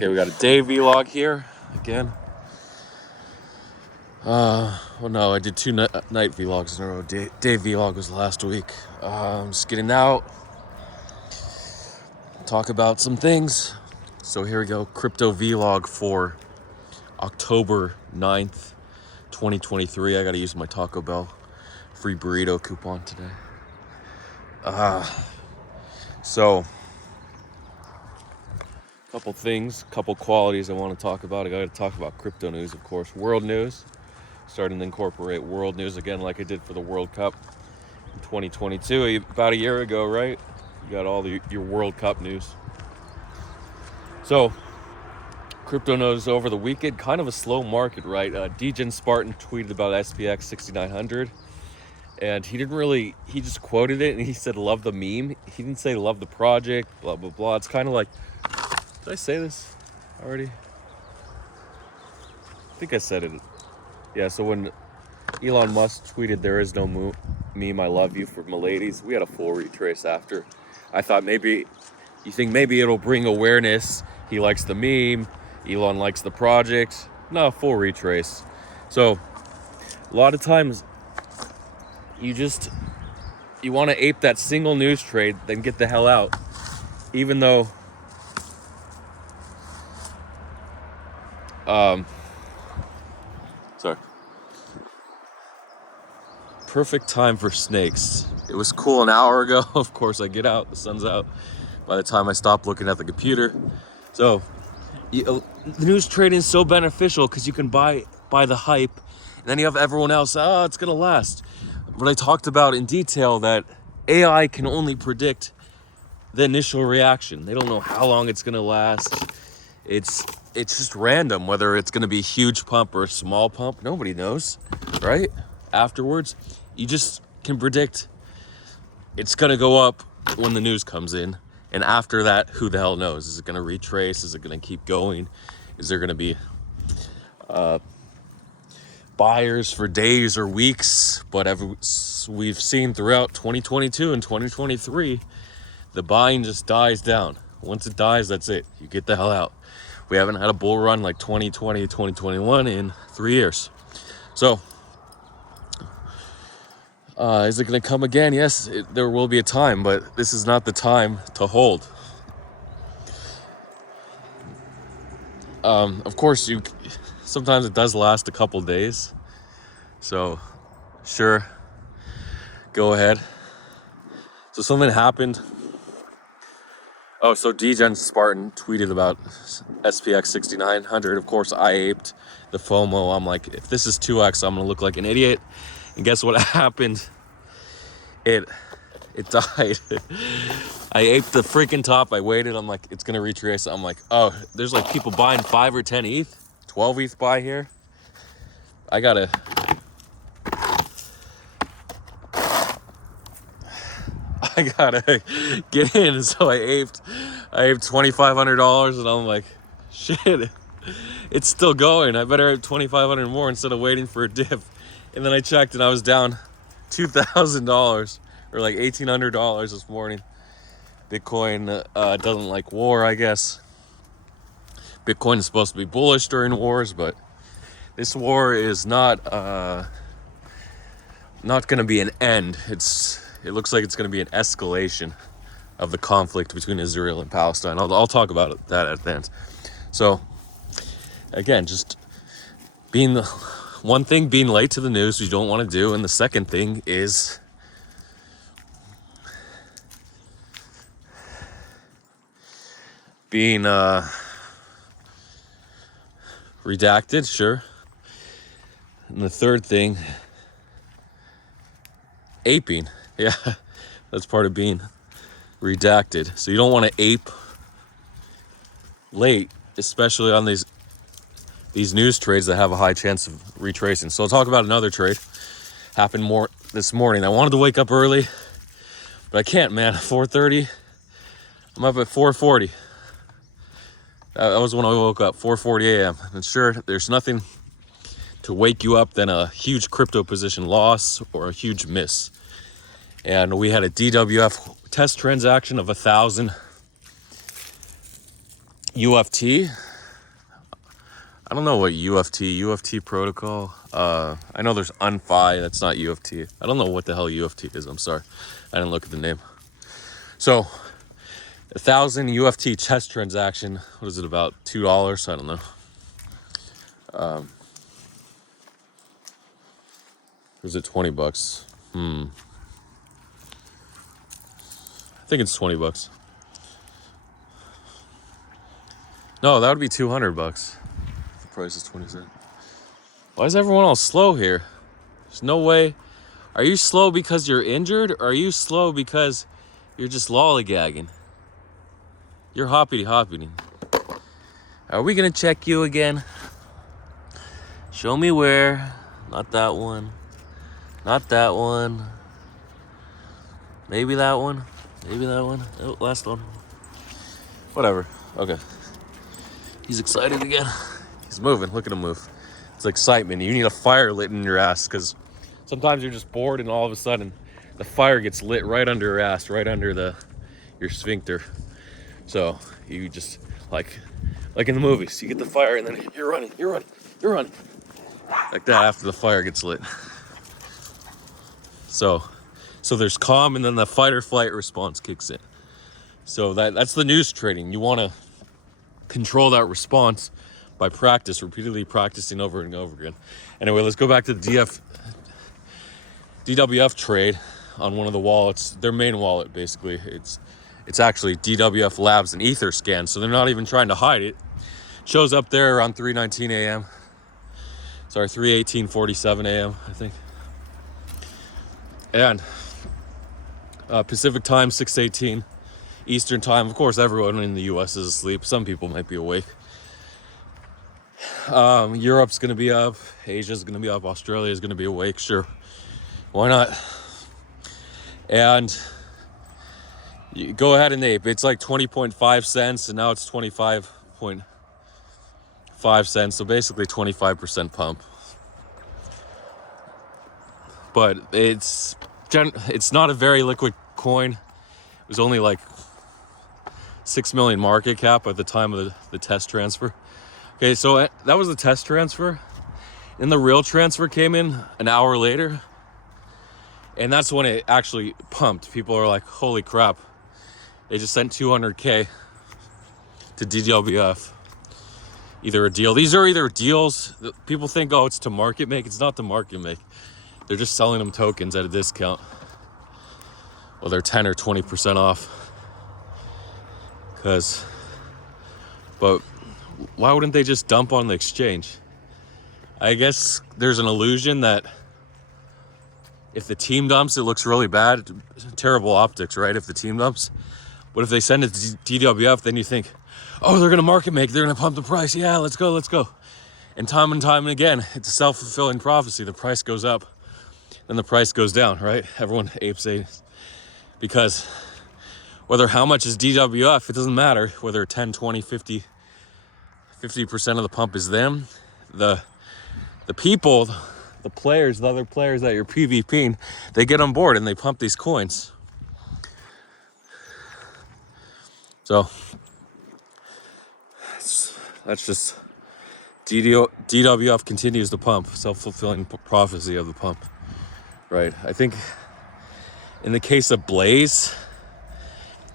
Okay, we got a day vlog here again. Well, no, I did two night vlogs in a row. Day vlog was last week. I'm just getting out, talk about some things. So here we go, crypto vlog for October 9th, 2023. I gotta use my Taco Bell free burrito coupon today. So couple things, couple qualities I want to talk about. I got to talk about crypto news, of course, world news. Starting to incorporate world news again, like I did for the World Cup in 2022, about a year ago, right? You got all your World Cup news. So, crypto news over the weekend, kind of a slow market, right? Degen Spartan tweeted about SPX 6900, and he just quoted it and he said, "Love the meme." He didn't say love the project, blah, blah, blah. It's kind of like, did I say this already? I think I said it. Yeah, so when Elon Musk tweeted, "There is no meme, I love you," for Miladies, we had a full retrace after. I thought maybe it'll bring awareness. He likes the meme. Elon likes the project. No, full retrace. So a lot of times you want to ape that single news trade, then get the hell out. Even though sorry. Perfect time for snakes. It was cool an hour ago. Of course, I get out, the sun's out by the time I stop looking at the computer. So the news trading is so beneficial because you can buy the hype, and then you have everyone else, it's gonna last. But I talked about in detail that AI can only predict the initial reaction. They don't know how long it's gonna last. It's just random whether it's gonna be a huge pump or a small pump. Nobody knows, right? Afterwards, you just can predict it's gonna go up when the news comes in. And after that, who the hell knows? Is it gonna retrace? Is it gonna keep going? Is there gonna be buyers for days or weeks? But we've seen throughout 2022 and 2023, the buying just dies down. Once it dies, that's it. You get the hell out. We haven't had a bull run like 2020, 2021 in 3 years. So, is it going to come again? Yes, there will be a time, but this is not the time to hold. Of course, sometimes it does last a couple days. So, sure, go ahead. So something happened. Oh, so Degen Spartan tweeted about SPX 6900. Of course, I aped the FOMO. I'm like, if this is 2x, I'm going to look like an idiot. And guess what happened? It died. I aped the freaking top. I waited. I'm like, it's going to retrace. I'm like, oh, there's like people buying 5 or 10 ETH, 12 ETH buy here. I got to get in. So I aped $2,500, and I'm like, shit, it's still going. I better ape 2,500 more instead of waiting for a dip. And then I checked and I was down $2,000 or like $1,800 this morning. Bitcoin doesn't like war, I guess. Bitcoin is supposed to be bullish during wars, but this war is not going to be an end. It looks like it's going to be an escalation of the conflict between Israel and Palestine. I'll talk about that at the end. So, again, just being late to the news you don't want to do, and the second thing is being redacted, sure. And the third thing, aping. Yeah, that's part of being redacted. So you don't want to ape late, especially on these news trades that have a high chance of retracing. So I'll talk about another trade. Happened more this morning. I wanted to wake up early, but I can't, man. 4:30. I'm up at 4:40. That was when I woke up, 4:40 a.m. And sure, there's nothing to wake you up than a huge crypto position loss or a huge miss. And we had a DWF test transaction of 1,000 UFT. I don't know what UFT protocol. I know there's Unfi. That's not UFT. I don't know what the hell UFT is. I'm sorry. I didn't look at the name. So 1,000 UFT chest transaction. What is it, about $2? I don't know. Or is it $20? I think it's $20. No, that would be $200. The price is 20 cents. Why is everyone all slow here? There's no way. Are you slow because you're injured, or are you slow because you're just lollygagging? You're hoppity. Are we gonna check you again? Show me where. Not that one. Not that one. Maybe that one. Maybe that one. Oh, last one. Whatever. Okay. He's excited again. He's moving. Look at him move. It's excitement. You need a fire lit in your ass, because sometimes you're just bored and all of a sudden the fire gets lit right under your ass, right under your sphincter. So you just like in the movies, you get the fire and then you're running. Like that after the fire gets lit. So there's calm, and then the fight or flight response kicks in. So that's the news trading. You want to control that response by repeatedly practicing over and over again. Anyway, let's go back to the DWF trade on one of the wallets. Their main wallet, basically. It's actually DWF Labs and Etherscan, so they're not even trying to hide it. Shows up there around 3:19 a.m. Sorry, 3:18:47 a.m. I think. And Pacific time, 6:18. Eastern time. Of course, everyone in the U.S. is asleep. Some people might be awake. Europe's going to be up. Asia's going to be up. Australia's going to be awake. Sure. Why not? And you go ahead and ape. It's like 20.5 cents, and now it's 25.5 cents. So basically 25% pump. But it's not a very liquid coin. It was only like 6 million market cap at the time of the test transfer. Okay, so that was the test transfer. And the real transfer came in an hour later. And that's when it actually pumped. People are like, holy crap. They just sent 200K to DWF. Either a deal. These are either deals. People think, oh, it's to market make. It's not to market make. They're just selling them tokens at a discount. Well, they're 10 or 20% off. But why wouldn't they just dump on the exchange? I guess there's an illusion that if the team dumps, it looks really bad. Terrible optics, right? If the team dumps. But if they send it to DWF, then you think, oh, they're going to market make. They're going to pump the price. Yeah, let's go. And time and again, it's a self-fulfilling prophecy. The price goes up, then the price goes down, right? Everyone apes it. Because whether how much is DWF, it doesn't matter. Whether 10, 20, 50% of the pump is them. The people, the players, the other players that you're PvPing, they get on board and they pump these coins. So that's just DWF continues to pump, self-fulfilling prophecy of the pump, right? I think in the case of Blaze,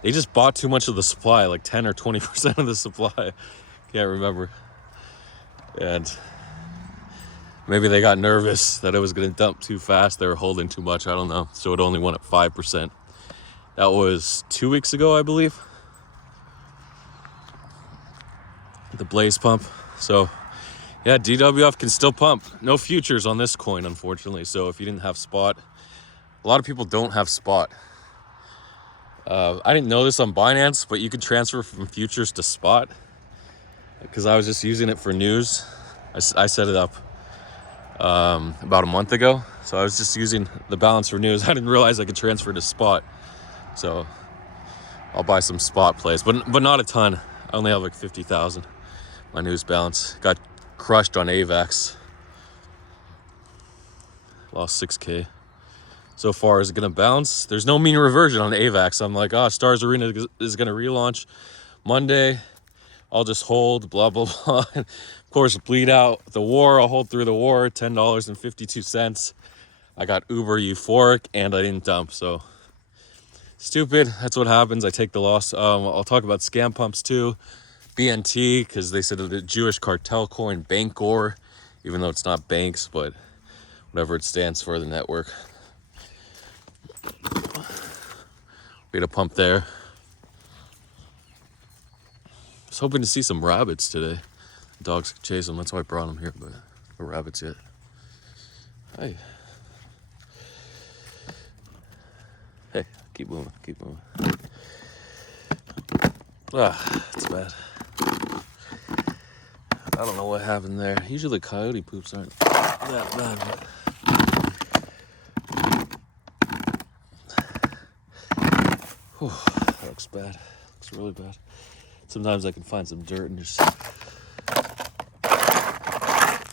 they just bought too much of the supply, like 10 or 20% of the supply. Can't remember. And maybe they got nervous that it was going to dump too fast. They were holding too much. I don't know. So it only went up 5%. That was 2 weeks ago, I believe. The Blaze pump. So yeah, DWF can still pump. No futures on this coin, unfortunately. So if you didn't have spot, a lot of people don't have spot. I didn't know this on Binance, but you could transfer from futures to spot, because I was just using it for news. I set it up about a month ago, so I was just using the balance for news. I didn't realize I could transfer to spot, so I'll buy some spot plays, but not a ton. I only have like 50,000. My news balance got crushed on AVAX. Lost 6K. So far, is it going to bounce? There's no mean reversion on AVAX. I'm like, Stars Arena is going to relaunch Monday. I'll just hold, blah, blah, blah. And of course, bleed out the war. I'll hold through the war, $10.52. I got uber euphoric and I didn't dump. So stupid. That's what happens. I take the loss. I'll talk about scam pumps too. BNT, because they said the Jewish cartel coin, Bancor, even though it's not banks, but whatever it stands for, the network. We had a pump there. I was hoping to see some rabbits today. Dogs could chase them. That's why I brought them here, but no rabbits yet. Hey. Hey, keep moving, keep moving. Ah, it's bad. I don't know what happened there. Usually coyote poops aren't that bad. Whew, that looks bad. Looks really bad. Sometimes I can find some dirt and just...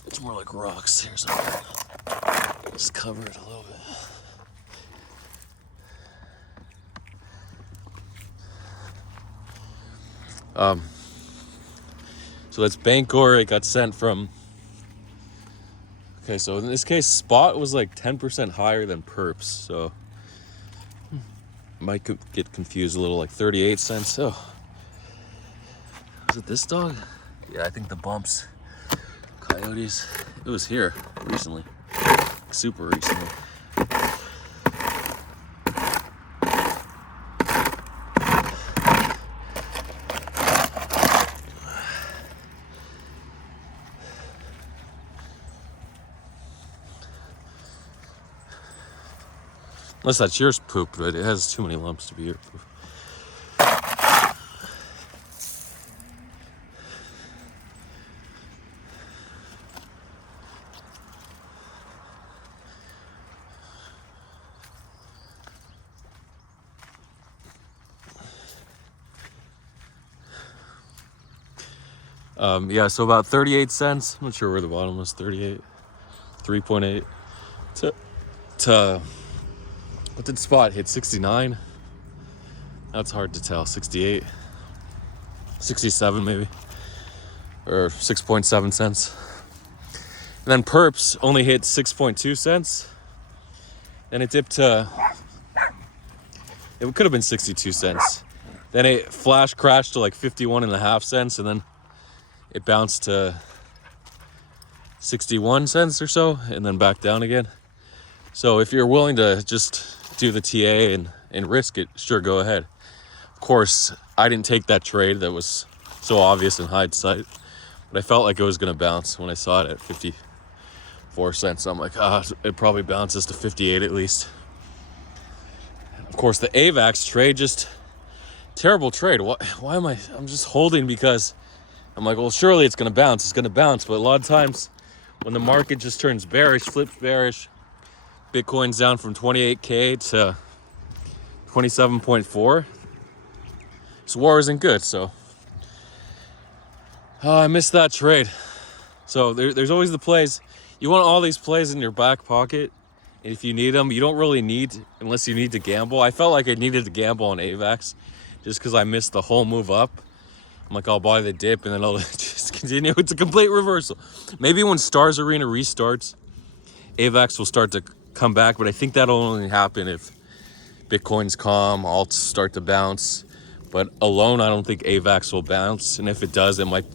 It's more like rocks. Here's something. Just cover it a little bit. So that's Bancor. It got sent from... Okay, so in this case, spot was like 10% higher than perps. So might get confused a little, like 38 cents. Oh, was it this dog? Yeah, I think the bumps, coyotes. It was here recently, super recently. Unless that's yours poop, but it has too many lumps to be your poop. Yeah, so about 38 cents. I'm not sure where the bottom was. 38, 3.8 to what did spot hit? 69? That's hard to tell. 68, 67 maybe, or 6.7 cents. And then perps only hit 6.2 cents. Then it dipped to, it could have been 62 cents. Then it flash crashed to like 51.5 cents, and then it bounced to 61 cents or so, and then back down again. So if you're willing to just do the TA and risk it, sure, go ahead. Of course, I didn't take that trade. That was so obvious in hindsight, but I felt like it was going to bounce when I saw it at 54 cents. I'm like, it probably bounces to 58 at least. Of course, the AVAX trade, just terrible trade. Why am I'm just holding because I'm like, well, surely it's going to bounce. It's going to bounce. But a lot of times when the market just turns bearish, flips bearish, Bitcoin's down from 28K to 27.4. This war isn't good, so I missed that trade. So there's always the plays. You want all these plays in your back pocket, and if you need them, you don't really need, unless you need to gamble. I felt like I needed to gamble on AVAX just because I missed the whole move up. I'm like, I'll buy the dip and then I'll just continue. It's a complete reversal. Maybe when Stars Arena restarts, AVAX will start to come back, but I think that'll only happen if Bitcoin's calm, alts start to bounce. But alone, I don't think AVAX will bounce. And if it does, it might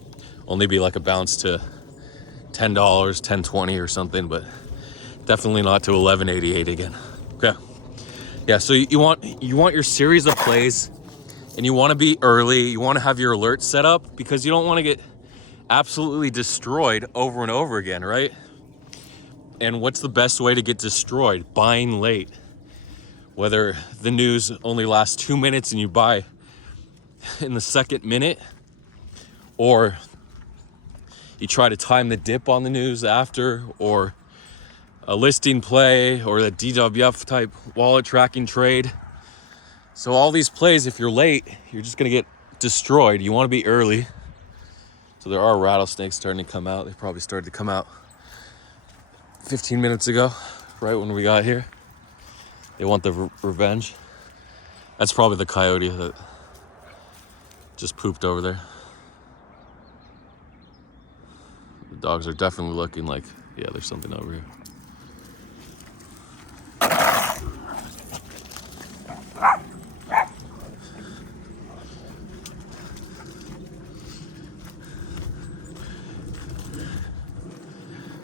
only be like a bounce to $10, $10.20 or something, but definitely not to 11.88 again. Okay. Yeah, so you want your series of plays, and you want to be early. You want to have your alerts set up because you don't want to get absolutely destroyed over and over again, right? And what's the best way to get destroyed? Buying late. Whether the news only lasts 2 minutes and you buy in the second minute, or you try to time the dip on the news after, or a listing play, or the DWF type wallet tracking trade. So all these plays, if you're late, you're just gonna get destroyed. You wanna be early. So there are rattlesnakes starting to come out. They probably started to come out 15 minutes ago, right when we got here. They want the revenge. That's probably the coyote that just pooped over there. The dogs are definitely looking like, yeah, there's something over here.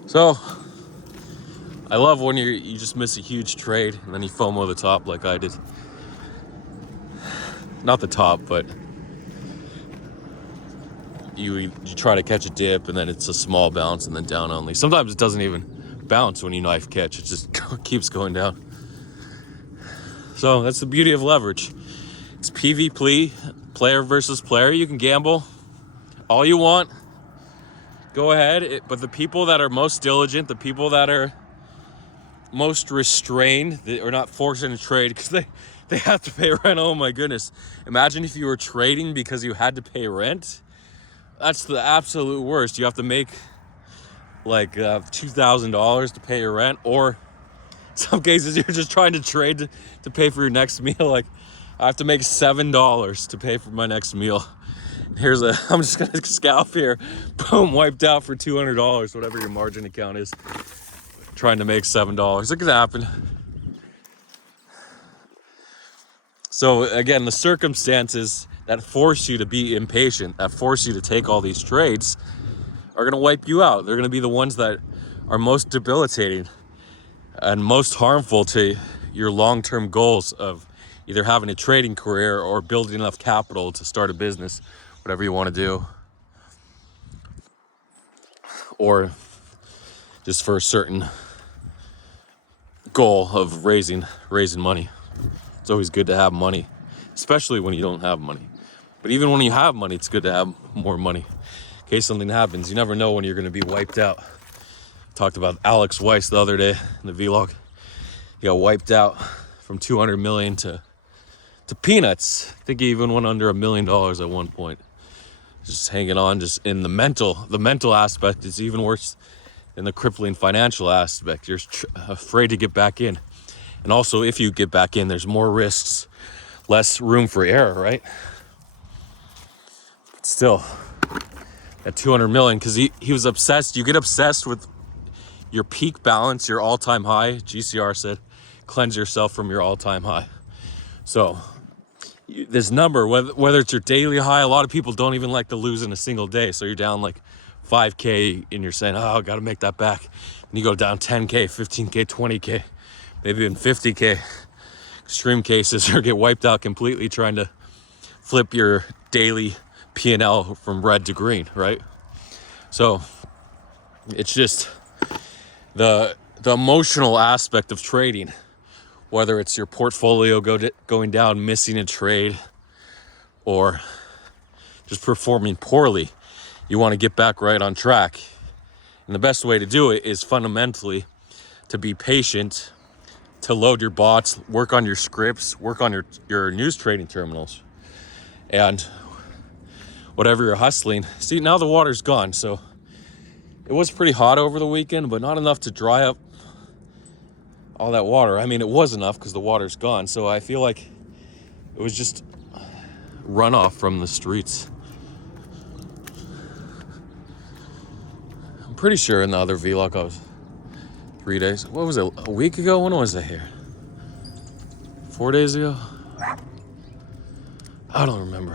So, I love when you just miss a huge trade and then you FOMO the top like I did. Not the top, but you try to catch a dip and then it's a small bounce and then down only. Sometimes it doesn't even bounce when you knife catch. It just keeps going down. So that's the beauty of leverage. It's PvP, player versus player. You can gamble all you want. Go ahead. But the people that are most diligent, the people that are most restrained, they are not forced into trade because they have to pay rent. Oh my goodness. Imagine if you were trading because you had to pay rent. That's the absolute worst. You have to make like $2,000 to pay your rent, or in some cases you're just trying to trade to pay for your next meal. Like I have to make $7 to pay for my next meal. I'm just gonna scalp here. Boom, wiped out for $200, whatever your margin account is. Trying to make $7. It could happen. So again, the circumstances that force you to be impatient, that force you to take all these trades, are gonna wipe you out. They're gonna be the ones that are most debilitating and most harmful to your long-term goals of either having a trading career or building enough capital to start a business, whatever you want to do, or just for a certain goal of raising money. It's always good to have money, especially when you don't have money. But even when you have money, it's good to have more money in case something happens. You never know when you're going to be wiped out. Talked about Alex Weiss the other day in the vlog. He got wiped out from 200 million to peanuts. I think he even went under $1 million at one point. Just hanging on, just in the mental aspect is even worse than the crippling financial aspect. You're afraid to get back in. And also, if you get back in, there's more risks, less room for error, right? But still, at 200 million, because he was obsessed. You get obsessed with your peak balance, your all-time high. GCR said, cleanse yourself from your all-time high. So this number, whether it's your daily high, a lot of people don't even like to lose in a single day. So you're down like 5K and you're saying, oh, I got to make that back. And you go down 10K, 15K, 20K, maybe even 50K. Extreme cases, or get wiped out completely trying to flip your daily P&L from red to green, right? So it's just the emotional aspect of trading, whether it's your portfolio going down, missing a trade, or just performing poorly. You want to get back right on track. And the best way to do it is fundamentally to be patient, to load your bots, work on your scripts, work on your news trading terminals. And whatever you're hustling. See, now the water's gone, so it was pretty hot over the weekend, but not enough to dry up all that water. I mean, it was enough because the water's gone, so I feel like it was just runoff from the streets. I'm pretty sure in the other vlog I was 3 days. What was it? A week ago? When was I here? 4 days ago? I don't remember.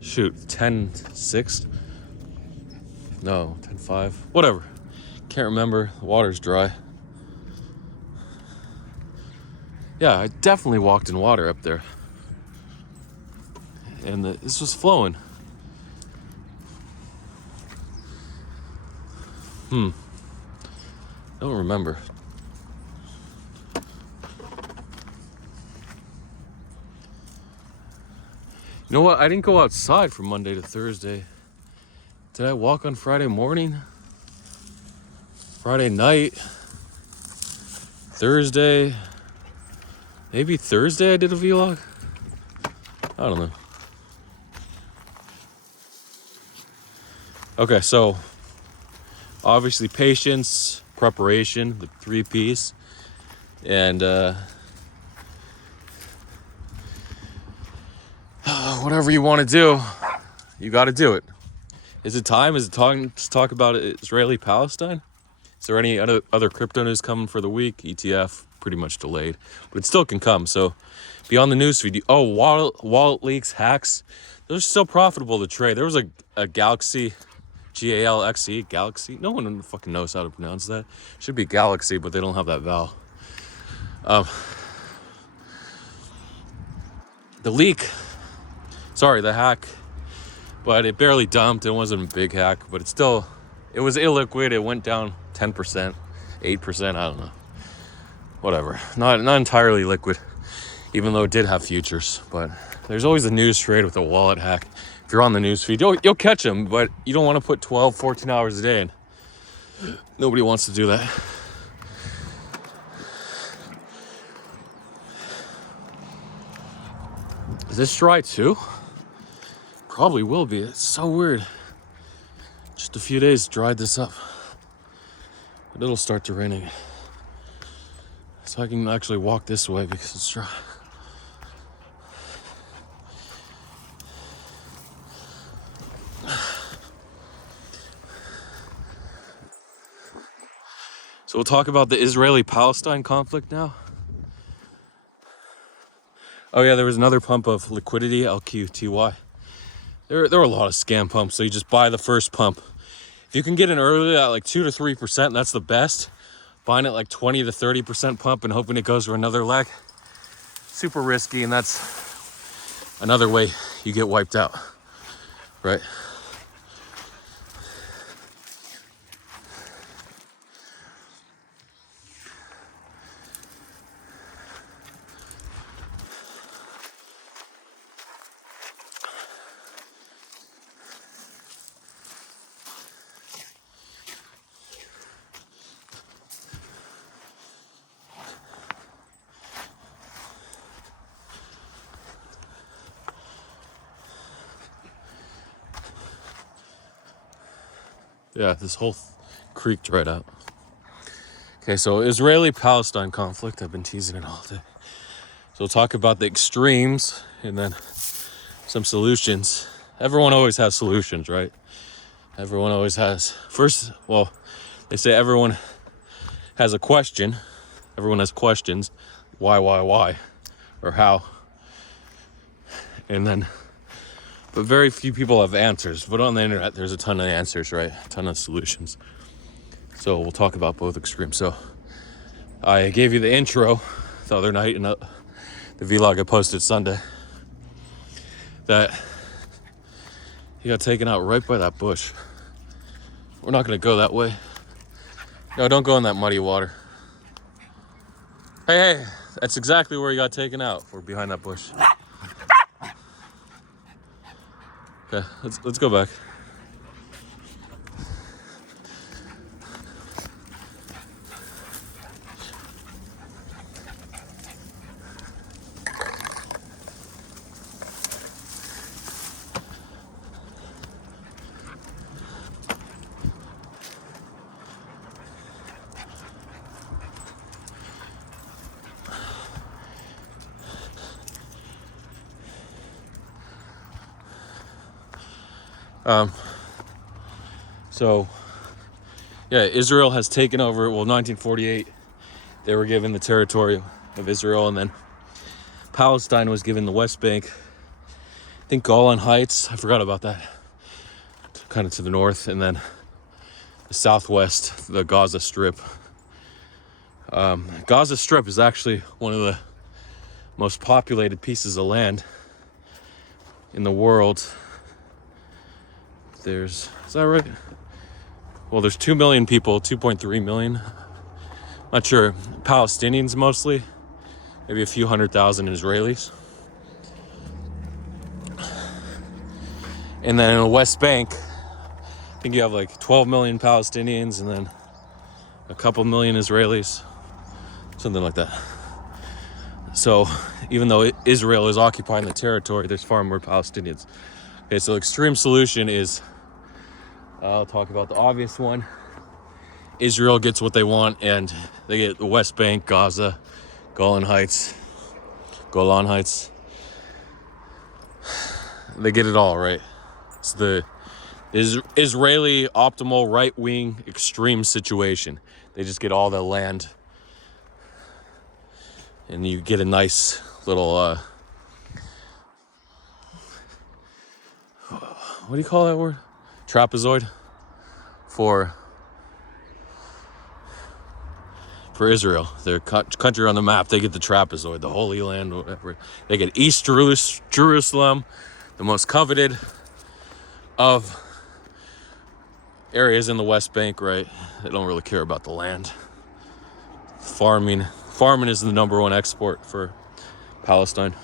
Shoot, 10-6? No, 10-5. Whatever. Can't remember. The water's dry. Yeah, I definitely walked in water up there. And this was flowing. Don't remember. You know what? I didn't go outside from Monday to Thursday. Did I walk on Friday morning? Friday night? Thursday? Maybe Thursday I did a vlog? I don't know. Okay, so obviously patience, preparation, the 3 P's, and whatever you want to do, you got to do it. Is it time? Is it time to talk about Israeli-Palestine? Is there any other crypto news coming for the week? ETF, pretty much delayed, but it still can come. So be on the news feed. Oh, wallet leaks, hacks. Those are still profitable to trade. There was a Galaxy, Galaxy, Galaxy. No one fucking knows how to pronounce that. Should be Galaxy, but they don't have that vowel. The leak, sorry, the hack, but it barely dumped. It wasn't a big hack, but it was illiquid. It went down 10%, 8%, I don't know. Whatever. Not entirely liquid, even though it did have futures. But there's always a news trade with a wallet hack. If you're on the news feed, you'll catch them, but you don't want to put 12, 14 hours a day in. Nobody wants to do that. Is this dry too? Probably will be. It's so weird. Just a few days dried this up. But it'll start to raining. So I can actually walk this way because it's dry. So we'll talk about the Israeli-Palestine conflict now. Oh yeah, there was another pump of liquidity, LQTY. There were a lot of scam pumps, so you just buy the first pump. If you can get in early at like 2 to 3%, that's the best. Buying it like 20 to 30% pump and hoping it goes for another leg, super risky, and that's another way you get wiped out, right? Yeah, this whole creek dried out. Okay, so Israeli-Palestine conflict. I've been teasing it all day. So we'll talk about the extremes and then some solutions. Everyone always has solutions, right? Everyone always has. They say everyone has a question. Everyone has questions. Why, or how. But very few people have answers. But on the internet, there's a ton of answers, right? A ton of solutions. So we'll talk about both extremes. So I gave you the intro the other night in the vlog I posted Sunday that he got taken out right by that bush. We're not going to go that way. No, don't go in that muddy water. Hey, that's exactly where he got taken out. We're behind that bush. Okay, let's go back. So, yeah, Israel has taken over. 1948, they were given the territory of Israel, and then Palestine was given the West Bank. I think Golan Heights, I forgot about that, kind of to the north, and then the southwest, the Gaza Strip. Gaza Strip is actually one of the most populated pieces of land in the world. Is that right? Well, there's 2 million people, 2.3 million. Not sure. Palestinians mostly. Maybe a few 100,000 Israelis. And then in the West Bank, I think you have like 12 million Palestinians and then a couple million Israelis. Something like that. So even though Israel is occupying the territory, there's far more Palestinians. Okay, so extreme solution is, I'll talk about the obvious one. Israel gets what they want, and they get the West Bank, Gaza, Golan Heights. They get it all, right? It's the Israeli optimal right-wing extreme situation. They just get all the land, and you get a nice little what do you call that word? Trapezoid for Israel. Their country on the map. They get the trapezoid, the Holy Land, whatever. They get East Jerusalem, the most coveted of areas in the West Bank, right? They don't really care about the land. Farming is the number one export for Palestine.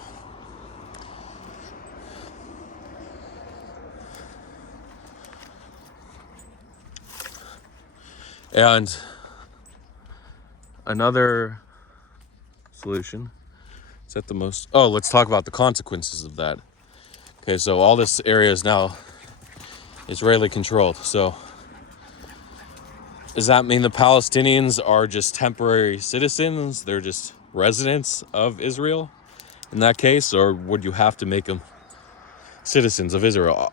And another solution is at the most... Oh, let's talk about the consequences of that. Okay, so all this area is now Israeli controlled. So does that mean the Palestinians are just temporary citizens? They're just residents of Israel in that case? Or would you have to make them citizens of Israel?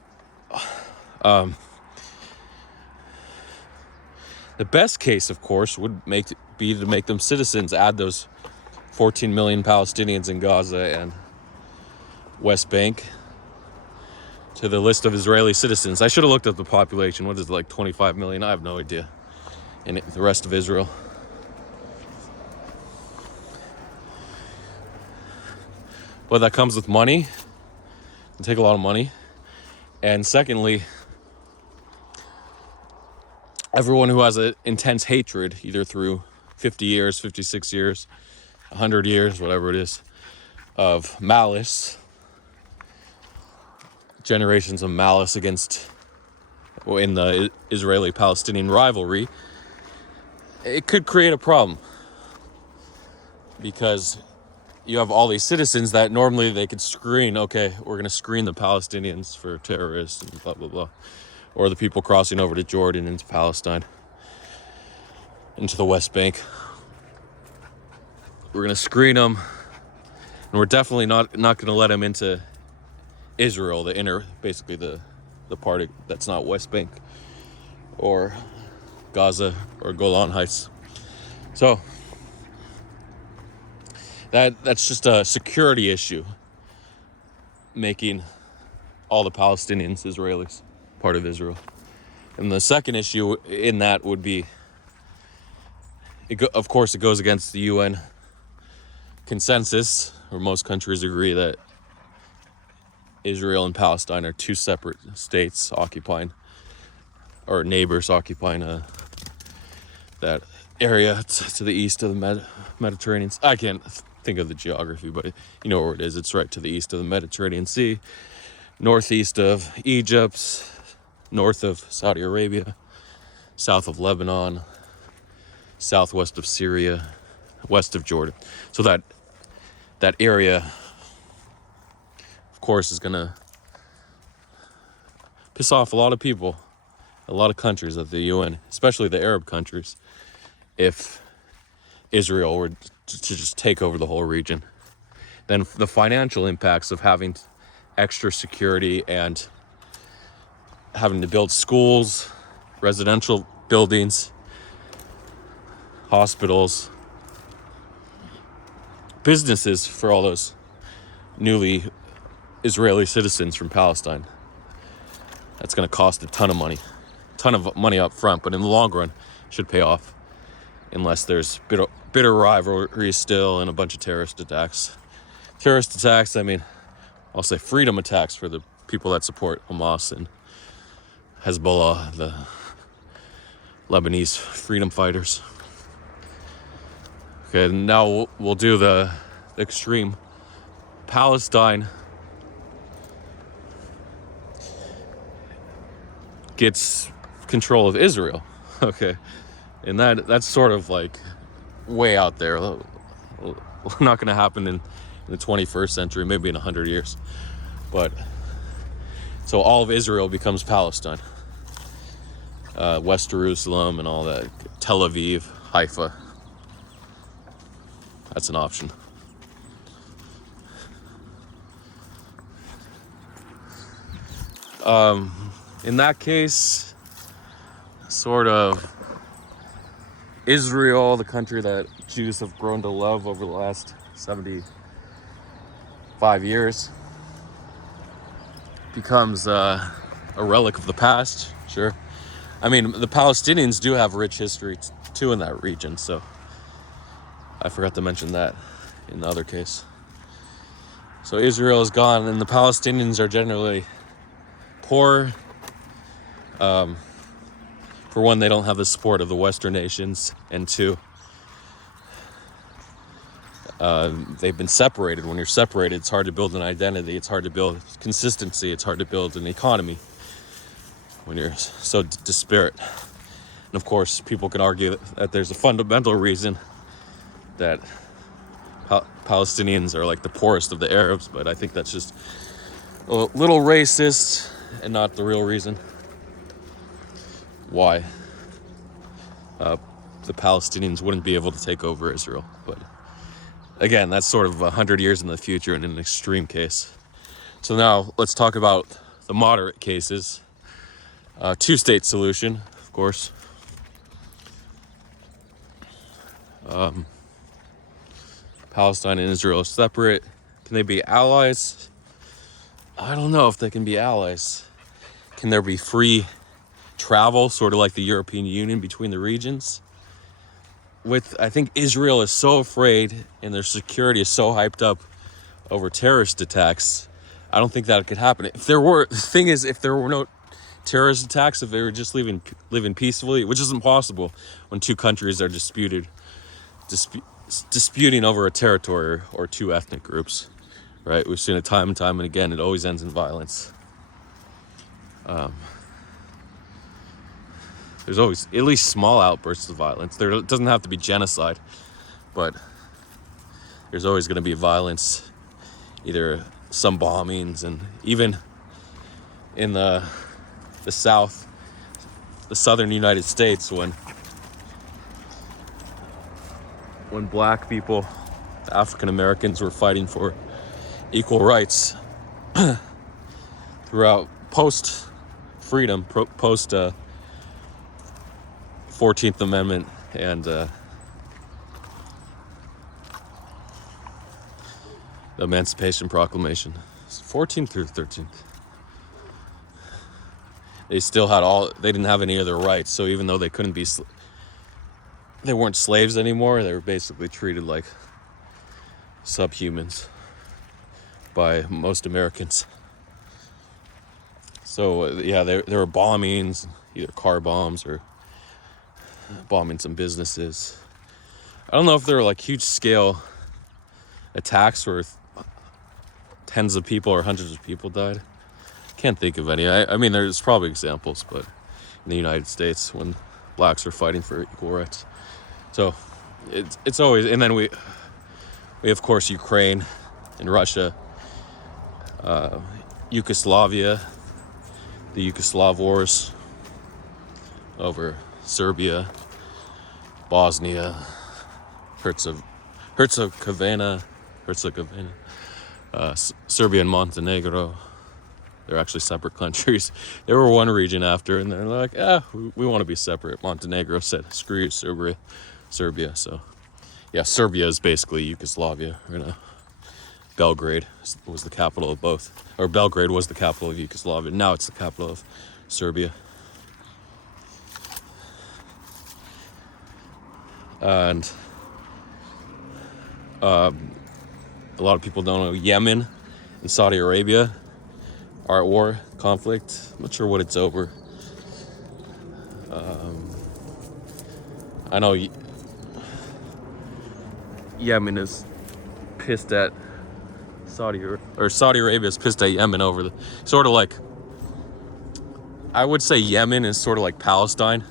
The best case, of course, would be to make them citizens, add those 14 million Palestinians in Gaza and West Bank to the list of Israeli citizens. I should have looked up the population. What is it, like 25 million? I have no idea. And the rest of Israel. But that comes with money. It'll take a lot of money. And secondly, everyone who has an intense hatred, either through 50 years, 56 years, 100 years, whatever it is, of malice, generations of malice against, in the Israeli-Palestinian rivalry, it could create a problem. Because you have all these citizens that normally they could screen, okay, we're going to screen the Palestinians for terrorists and blah, blah, blah. Or the people crossing over to Jordan into Palestine, into the West Bank. We're going to screen them, and we're definitely not going to let them into Israel, basically the part that's not West Bank or Gaza or Golan Heights. So that's just a security issue, making all the Palestinians Israelis, part of Israel. And the second issue in that would be, of course, it goes against the UN consensus, where most countries agree that Israel and Palestine are two separate states occupying, or neighbors occupying that area to the east of the Mediterranean. I can't think of the geography, but you know where it is. It's right to the east of the Mediterranean Sea, northeast of Egypt, north of Saudi Arabia, south of Lebanon, southwest of Syria, west of Jordan. So that area, of course, is going to piss off a lot of people, a lot of countries at the UN, especially the Arab countries, if Israel were to just take over the whole region. Then the financial impacts of having extra security and having to build schools, residential buildings, hospitals, businesses for all those newly Israeli citizens from Palestine. That's going to cost a ton of money up front, but in the long run, it should pay off, unless there's bitter rivalry still and a bunch of terrorist attacks. I mean, I'll say freedom attacks for the people that support Hamas and Hezbollah, the Lebanese freedom fighters. Okay, now we'll do the extreme. Palestine gets control of Israel. Okay, and that's sort of like way out there. Not going to happen in the 21st century, maybe in 100 years. But so all of Israel becomes Palestine. West Jerusalem and all that, Tel Aviv, Haifa. That's an option. in that case, sort of Israel, the country that Jews have grown to love over the last 75 years, becomes a relic of the past. Sure. I mean, the Palestinians do have rich history too in that region, so I forgot to mention that in the other case. So Israel is gone, and the Palestinians are generally poor. For one, they don't have the support of the Western nations, and two, they've been separated. When you're separated, it's hard to build an identity, it's hard to build consistency, it's hard to build an economy when you're so disparate. And of course, people can argue that there's a fundamental reason that Palestinians are like the poorest of the Arabs, but I think that's just a little racist and not the real reason why the Palestinians wouldn't be able to take over Israel. But again, that's sort of 100 years in the future and in an extreme case. So now let's talk about the moderate cases. Two-state solution, of course. Palestine and Israel are separate. Can they be allies? I don't know if they can be allies. Can there be free travel, sort of like the European Union, between the regions? I think Israel is so afraid and their security is so hyped up over terrorist attacks, I don't think that could happen. If there were no terrorist attacks, if they were just living peacefully, which isn't possible when two countries are disputing over a territory or two ethnic groups, right? We've seen it time and time and again. It always ends in violence. There's always at least small outbursts of violence. There doesn't have to be genocide, but there's always going to be violence, either some bombings, and even in the southern United States, when black people, African Americans, were fighting for equal rights throughout post-freedom, post 14th Amendment and the Emancipation Proclamation, 14th through 13th. They still had they didn't have any of their rights. So even though they couldn't be, they weren't slaves anymore. They were basically treated like subhumans by most Americans. So yeah, there were bombings, either car bombs or bombing some businesses. I don't know if there were like huge scale attacks where tens of people or hundreds of people died. Can't think of any. I mean, there's probably examples, but in the United States when blacks were fighting for equal rights. So it's always, and then we of course Ukraine and Russia, Yugoslavia, the Yugoslav wars over Serbia, Bosnia, Herzegovina, Serbia and Montenegro. They're actually separate countries. They were one region after, and they're like, we want to be separate. Montenegro said, screw you, Serbia. So, yeah, Serbia is basically Yugoslavia. Belgrade was the capital of both. Or Belgrade was the capital of Yugoslavia. Now it's the capital of Serbia. And a lot of people don't know Yemen and Saudi Arabia are at war, conflict. I'm not sure what it's over. I know Yemen is pissed at Saudi Arabia is pissed at Yemen over the sort of like, I would say Yemen is sort of like Palestine.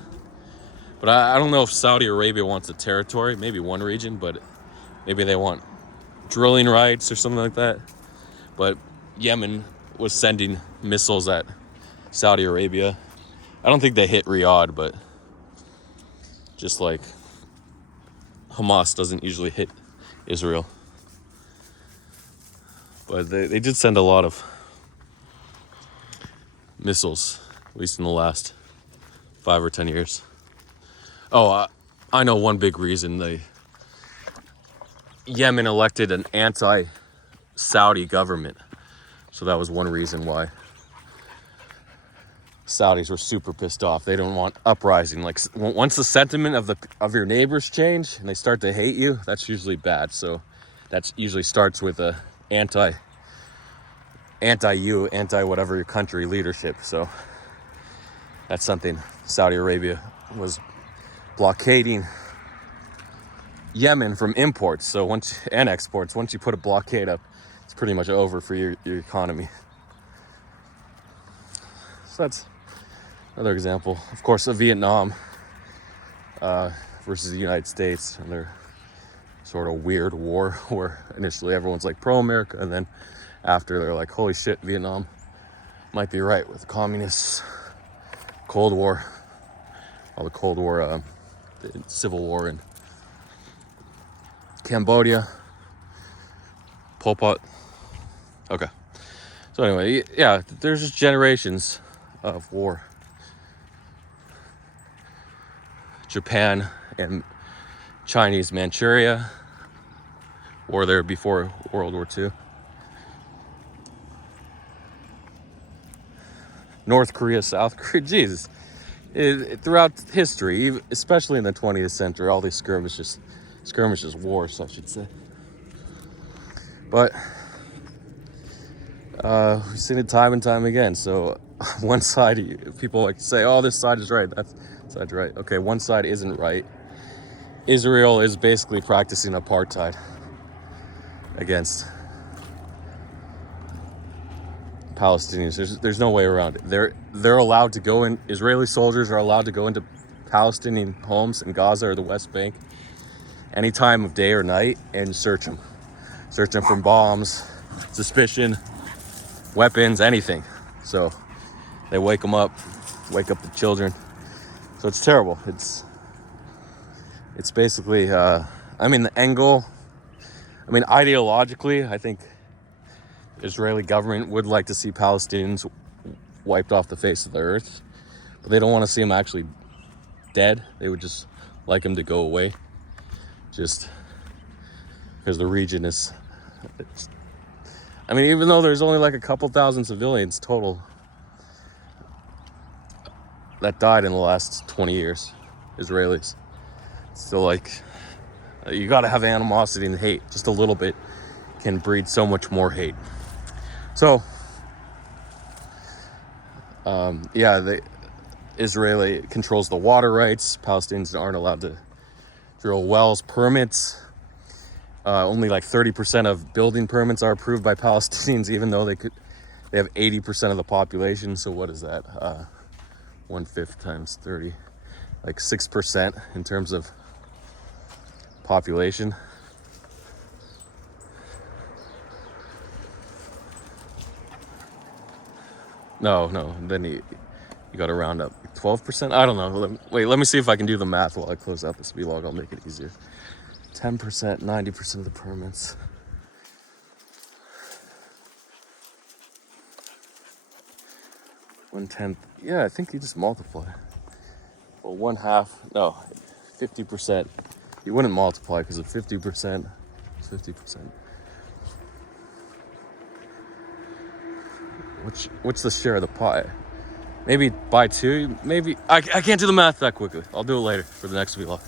But I don't know if Saudi Arabia wants a territory, maybe one region, but maybe they want drilling rights or something like that. But Yemen was sending missiles at Saudi Arabia. I don't think they hit Riyadh, but just like Hamas doesn't usually hit Israel. But they did send a lot of missiles least in the last 5 or 10 years. Oh, I know one big reason. Yemen elected an anti-Saudi government. So that was one reason why Saudis were super pissed off. They don't want uprising. Like, once the sentiment of your neighbors change and they start to hate you, that's usually bad. So that usually starts with a anti whatever your country leadership. So that's something. Saudi Arabia was blockading Yemen from imports. So and exports. Once you put a blockade up, it's pretty much over for your economy. So that's another example. Of course, Vietnam versus the United States, and their sort of weird war where initially everyone's like pro-America, and then after they're like, holy shit, Vietnam might be right with communists. Cold War, all the Cold War, the Civil War in Cambodia, Pol Pot. Okay. So anyway, yeah, there's just generations of war. Japan and Chinese Manchuria, war there before World War II. North Korea, South Korea, Jesus. Throughout history, especially in the 20th century, all these skirmishes, wars, I should say. But we've seen it time and time again. So one side, people like to say, oh, this side is right, that side's right. Okay, one side isn't right. Israel is basically practicing apartheid against Palestinians. There's no way around it. They're allowed to go in. Israeli soldiers are allowed to go into Palestinian homes in Gaza or the West Bank any time of day or night and search them for bombs, suspicion, weapons, anything. So they wake up the children. So it's terrible. It's basically, the end goal. Ideologically, I think Israeli government would like to see Palestinians wiped off the face of the earth, but they don't want to see them actually dead. They would just like them to go away, just because the region is, even though there's only like a couple thousand civilians total that died in the last 20 years, Israelis, still like, you gotta have animosity and hate. Just a little bit can breed so much more hate. So, Israeli controls the water rights. Palestinians aren't allowed to drill wells. Permits, only like 30% of building permits are approved by Palestinians, even though they have 80% of the population. So what is that? 1/5 times 30, like 6% in terms of population. No. Then you got to round up 12%. I don't know. Let me see if I can do the math while I close out this vlog. I'll make it easier. 10%, 90% of the permits. One-tenth. Yeah, I think you just multiply. Well, 50%. You wouldn't multiply because of 50%. It's 50%. What's the share of the pie? Maybe by 2. Maybe I can't do the math that quickly. I'll do it later for the next vlog.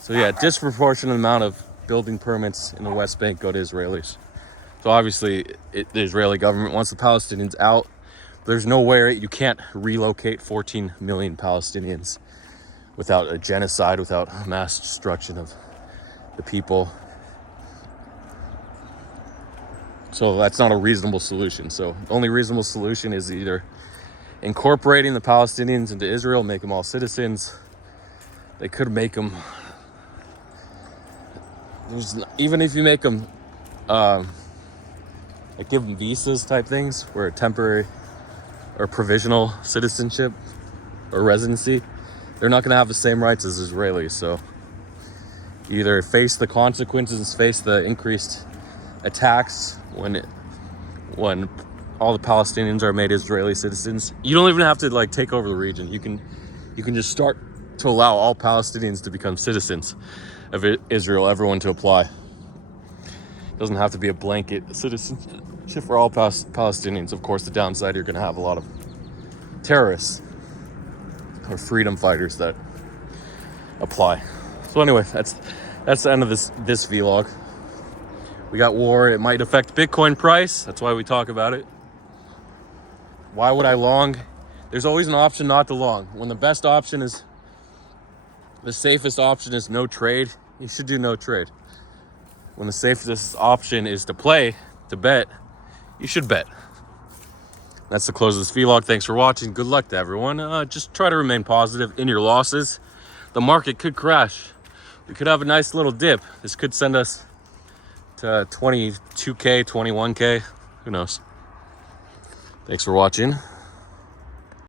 So yeah, disproportionate amount of building permits in the West Bank go to Israelis. So obviously, the Israeli government wants the Palestinians out. There's no way you can't relocate 14 million Palestinians without a genocide, without mass destruction of the people. So that's not a reasonable solution. So the only reasonable solution is either incorporating the Palestinians into Israel, make them all citizens. They could make them, even if you make them, give them visas type things, where temporary or provisional citizenship or residency, they're not going to have the same rights as Israelis. So either face the consequences, face the increased attacks when all the Palestinians are made Israeli citizens. You don't even have to like take over the region. You can just start to allow all Palestinians to become citizens of Israel, everyone to apply. It doesn't have to be a blanket citizenship for all Palestinians. Of course, the downside, you're going to have a lot of terrorists or freedom fighters that apply. So anyway, that's the end of this vlog. We got war. It might affect Bitcoin price. That's why we talk about it. Why would I long? There's always an option not to long. When the best option is, the safest option is no trade, you should do no trade. When the safest option is to play, to bet, you should bet. That's the close of this vlog. Thanks for watching. Good luck to everyone. Just try to remain positive in your losses. The market could crash. We could have a nice little dip. This could send us to 22K, 21K. Who knows? Thanks for watching.